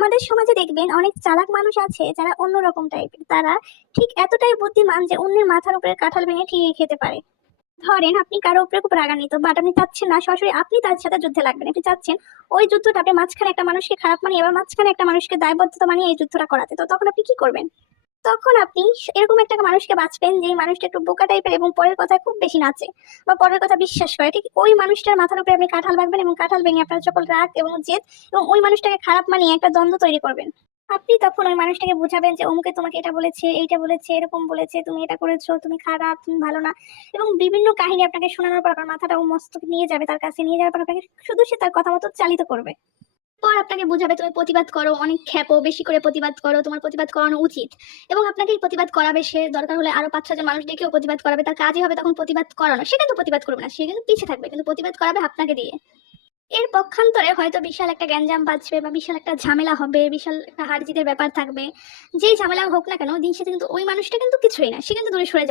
আমাদের সমাজে দেখবেন অনেক চালাক মানুষ আছে যারা অন্যরকম টাইপের। তারা ঠিক এতটাই বুদ্ধিমান যে অন্যের মাথার উপরে কাঁঠাল ভেঙে ঠিকই খেতে পারে। ধরেন আপনি কারো উপরে খুব রাগান্বিত, বাট আপনি চাচ্ছেন না সরাসরি আপনি তার সাথে যুদ্ধে লাগবেন। আপনি চাচ্ছেন ওই যুদ্ধটা আপনি মাঝখানে একটা মানুষকে খারাপ মানিয়ে এবার মাঝখানে একটা মানুষকে দায়বদ্ধতা মানিয়ে এই যুদ্ধটা করাতে, তো তখন আপনি কি করবেন? তখন আপনি এরকম একটা মানুষকে বাঁচবেন যেই মানুষটা একটু বোকা টাইপের এবং পরের কথা খুব বেশি নাচে বা পরের কথা বিশ্বাস করে। ঠিক ওই মানুষটার মাথার উপরে আপনি কাঁঠাল ভাঙবেন এবং কাঁঠাল ভেঙে আপনার সকল রাগ এবং জেদ এবং ওই মানুষটাকে খারাপ মানিয়ে একটা দ্বন্দ্ব তৈরি করবেন। আপনি তখন ওই মানুষটাকে বুঝাবেন যে অমুকে তোমাকে এটা বলেছে, এইটা বলেছে, এরকম বলেছে, তুমি এটা করেছো, তুমি খারাপ, তুমি ভালো না, এবং বিভিন্ন কাহিনী আপনাকে শোনানোর পর আপনার মাথাটা ও মস্তকে নিয়ে যাবে, তার কাছে নিয়ে যাওয়ার পর আপনাকে শুধু সে তার কথা মতো চালিত করবে। পর আপনাকে বুঝাবে তুমি প্রতিবাদ করো, অনেক খ্যাপো, বেশি করে প্রতিবাদ করো, তোমার প্রতিবাদ করানো উচিত। এবং আপনাকেই প্রতিবাদ করাবে সে, দরকার হলে আরো 5-6 জন মানুষ ডেকেও প্রতিবাদ করাবে। তার কাজই হবে তখন প্রতিবাদ করানো। সে কিন্তু প্রতিবাদ করবে না, সে কিন্তু পিছিয়ে থাকবে, কিন্তু প্রতিবাদ করাবে আপনাকে দিয়ে। এর পক্ষান্তরে হয়তো বিশাল একটা গ্যাঞ্জাম বাজবে বা বিশাল একটা ঝামেলা হবে, বিশাল একটা হার জিতের ব্যাপার থাকবে। যেই ঝামেলা হোক না কেন, দিন শেষে কিন্তু ওই মানুষটা কিন্তু কিছুই না, সে কিন্তু দূরে সরে যাবে।